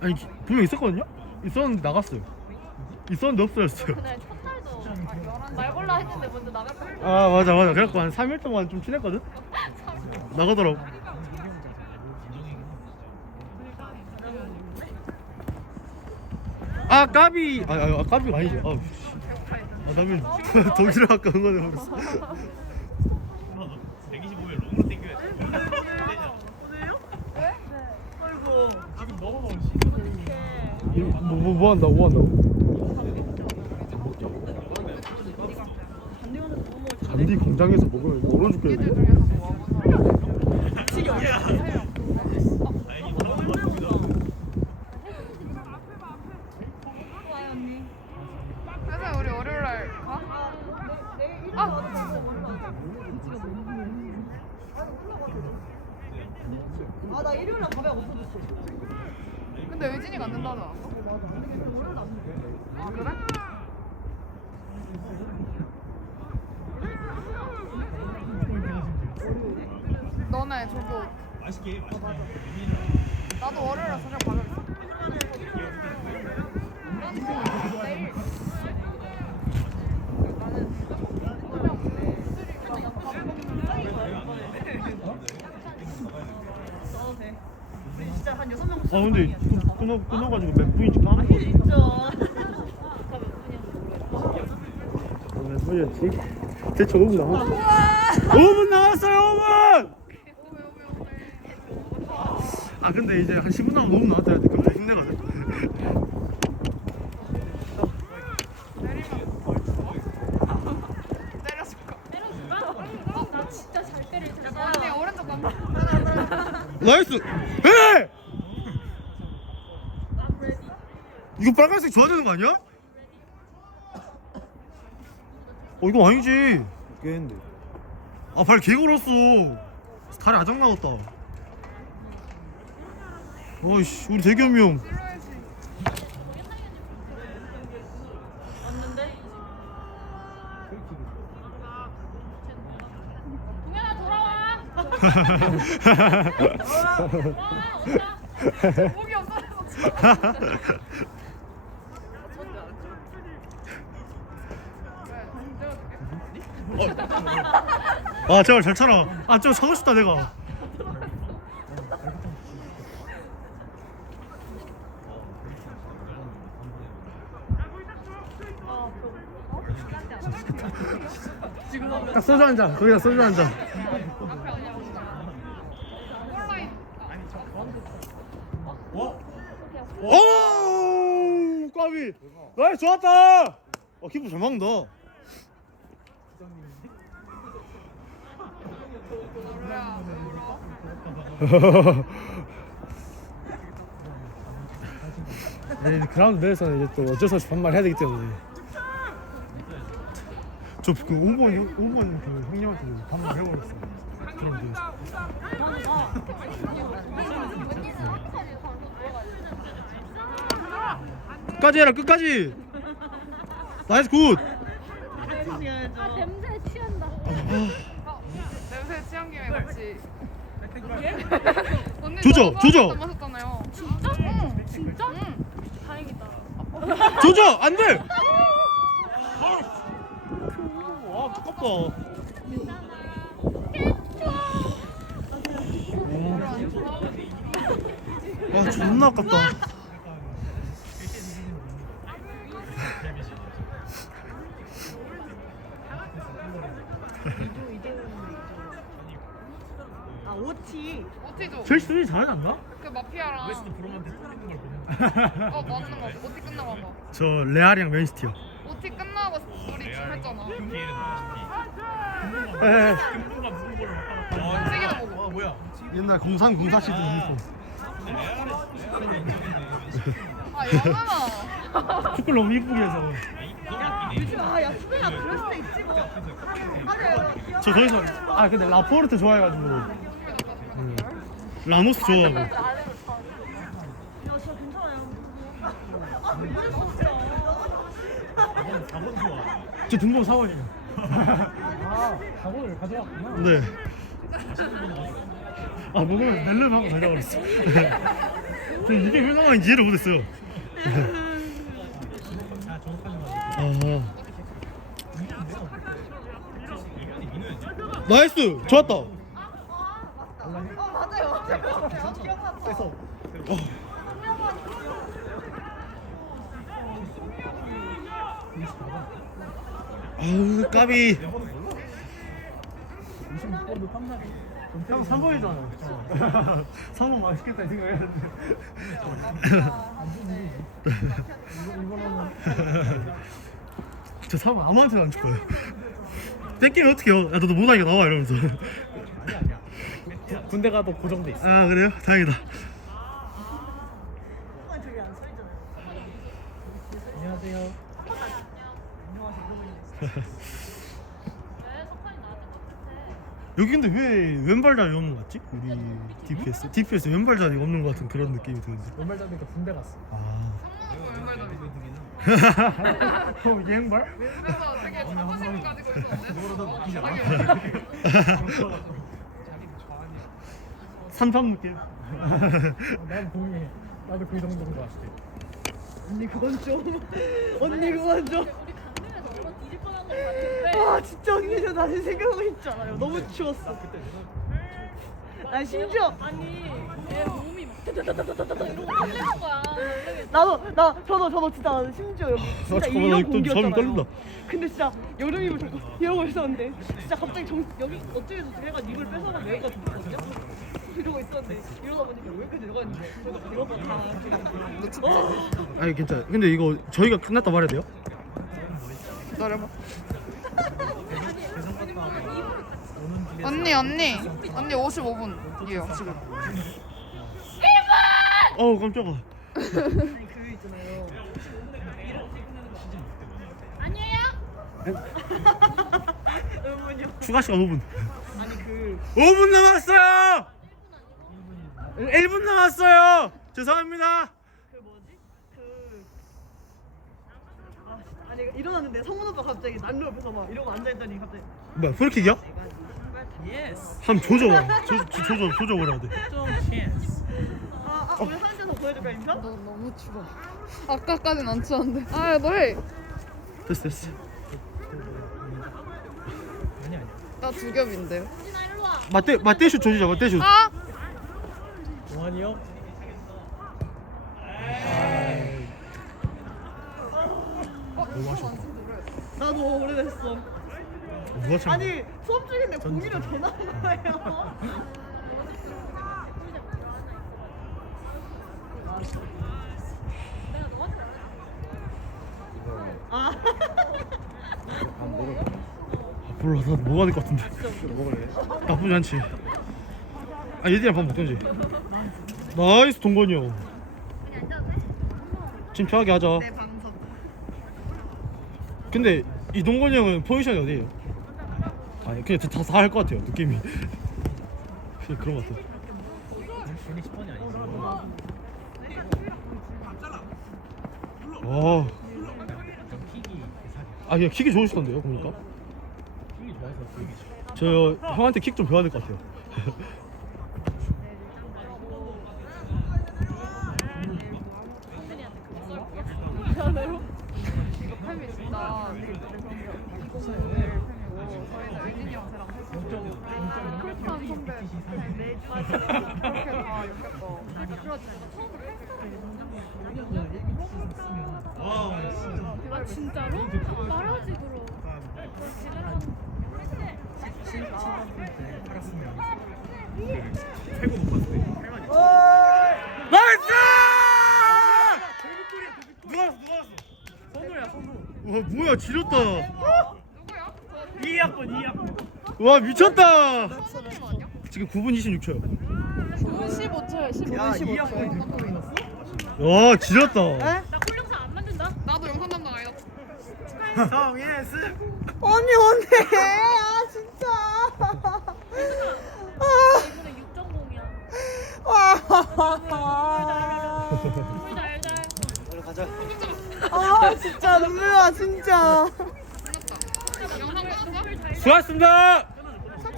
아니 기- 분명 있었거든요? 있었는데 나갔어요. 있었는데 없어졌어요. 그날 첫날도 아, 11시 말 골라 했는데 먼저 나갈 걸. 아 맞아 맞아. 그래갖고 한 3일 동안 좀 친했거든. 나가더라고. 아 까비 아, 아, 아 까비가 아니지. 아, 씨. 아 나는 독일을 아까 응원해 버렸어. 125에 롱으로 땡겨야 돼. 뭐 뭐 뭐 한다고 뭐 한다고? 잔디 공장에서 먹으면 얼어 죽겠는데? 그래서 우리 월요일 날 가? 아! 아나 일요일 날 가면 없어졌어. 근데 의진이가 안 된다지 않았어? 아 그래? 너네 저거 맛있게 맛있게. 나도 월요일에 저녁 명. 아 근데 끊- 끊어 끊어가지고 몇 분인지 까먹었어. 진짜. 몇 분이었지? 대충 5분 남았어. 5분 남았어요 5분. 아 근데 이제 한 10분 남으면 5분 남았다 해야 돼. 그럼 더 힘내거든. 때려줄까? 어, 나 진짜 잘 때릴 텐데. 언니 오른쪽 간다 나이스. 에! 이거 빨간색 줘야 되는 거 아니야? 어 이거 아니지. 깼는데 아 발 개걸었어. 다리 아작 나왔다. 어이씨 우리 대겸이 형. 동현아 돌아와. 목이 없어져서 진짜 아 제발 잘 차라. 아 저거 차고 싶다 내가. 딱 소주 한 잔. 거기다 소주 한 잔. 앞에 언니 보자 온라인 오 까비. 나이스 좋았다. 어 키퍼 잘 막는다. 노래야 네, 그라운드 내에서는 이제 또 어쩔 수 없이 반말 해야 되기 때문에. 저그 5번 형, 5번 그 형님한테 반말 해버렸어. 그라운드. 끝까지 해라 끝까지. 나이스 굿. 아 냄새 취한다. 어, 냄새 취한 김에 같이 언니 조져, 조져. 마셨잖아요 진짜? 응 진짜? 응. 다행이다. 조져 안 돼. 아 아깝다. 와 존나 아깝다. 아 오티도 첼시 수비 잘하지 않나? 그 마피아랑 웨스트 브롬한테 쏘는 걸 보면 어 맞는 거 같아 오티 끝나고 봐저 레알이랑 맨시티요. 오티 끝나고 우리 지금 했잖아 그에 금부가 무슨 걸로 왔다 움직이는 보고 아 뭐야? 옛날 공산 공사 시즌 유니폼. 아 영은아 축구 너무 이쁘게 해서. 요즘 아야 수빈아 그럴 수도 있지 뭐. 아니 저 거기서 아 근데 라포르트 좋아해가지고 음. 라모스 좋아하고. 야 진짜 괜찮아요. 아 이거 진짜. 4번 좋아 저 등본 사원이요. 아, 사원을 가져왔구나. 네. 아, 먹으면 낼름 하고 그랬어. 저 이게 왜 상황인지 이해를 못했어요. 아. 나이스 좋았다. 어 맞아요. 제가 기억났어. 아우 까비. 형 3번이잖아 3번 맛있겠다 생각했는데 저 사람 아무한테나 안 죽어요. 뺏기면 어떡해요? 야 너도 못하니까 나와 이러면서. 군대 가도 고정돼 있어 아 그래요? 다행이다. 안녕하세요 왜 석환이 나한테 똑같아? 여기 근데 왜 왼발 자리 없는 거 같지? 우리 DPS DPS 왼발 자리 없는 거 같은 그런 느낌이 드는데. 왼발 잡으니까 군대 갔어 아. 왼발 잡이. 어 이게 왼발? 그래서 되게 자부심 가지고 있었는데. 산삼 느낌. 난 동의해 나도 그 정도인 거 같아 언니 그건 좀. 언니 그건 좀. 와 진짜 언니 저 나는 생각하고 있지 않아요. 너무 추웠어. 난 심지어 아니 내 몸이 막 다다다다다다 이러고 떨리는 거야 나도 나 저도 저도 진짜 심지어 여기 진짜 잠깐만, 이런 또 점이 공기였잖아요. 떨린다. 근데 진짜 여름이면 자꾸 이러고 있었는데 진짜 갑자기 정, 여기 어쩌면서 제가 입을 뺏어가 여기가 됐거든요. 이러고 있었는데 이러다 보니까 여기까지 저도 이러고 다. 아니 괜찮아. 근데 이거 저희가 끝났다 말해야 돼요? 기다려봐. 언니 언니 언니 55분 이에요 지금. 어우 깜짝아. 아니에요? 의문이요. 추가 시간 5분. 아니 그 5분 남았어요. 1분 남았어요. 죄송합니다. 그 뭐지? 그 아, 아니 일어났는데 성훈 오빠 갑자기 난로 옆에서 막 이러고 앉아있더니 갑자기 뭐야 프리킥이야? 예스 한 조져. 조, 조, 조져 조져 버려야 돼. 좀 찬스 아, 아 우리 사진 더 보여줄까 인편? 너 너무 추워. 아까까진 안 추웠는데. 아 너희 됐어 됐어. 아니 아니 나 두 겹인데요. 진아 일로 와 맞대 맞대슛 조지자 맞대슛. 아 동환이요? 나도 오래됐어. 누가 참. 아니 수업 중인데 공이를 더 나온 거예요. 아 몰라 나 뭐가 될 것 같은데. 나쁘지 않지. 아 얘들이랑 밥 먹던지. 나이스 동건이 형. 지금 편하게 하자. 내 방석. 근데 이 동건이 형은 포지션이 어디예요? 아니 그냥 다다 할 것 같아요 느낌이. 그냥 그런 것 같아. 괜히 10번이 아니지 와. 좀 킥이 대사기 아 그냥 킥이 좋으시던데요 보니까. 킥이 좋아서 보이기 저 형한테 킥 좀 배워야 될 것 같아요. 이거 팸이 진짜 되게 이거를 팸이고 저희는 의진이 형 쟤랑 했었고 쿨한 이렇게 거. 아 진짜로? 말하지 그럼 최고 못 봤을 때 나이스! 누가 왔어 누가 왔어? 선우야 선우 와 뭐야 지렸다. 누구야? 2학번 2학번 와 미쳤다. 수업팀 아니야? 지금 9분 26초요. 15초에 15분 야 15초에. 와 지렸다. 나 콜영상 안 만든다 나도 영상 담당 아니다. 성예스 언니 언니 아 진짜. 이번에 6.0이야 아. 달달 아 진짜 눈물 나 진짜. 영상? 수고하셨습니다.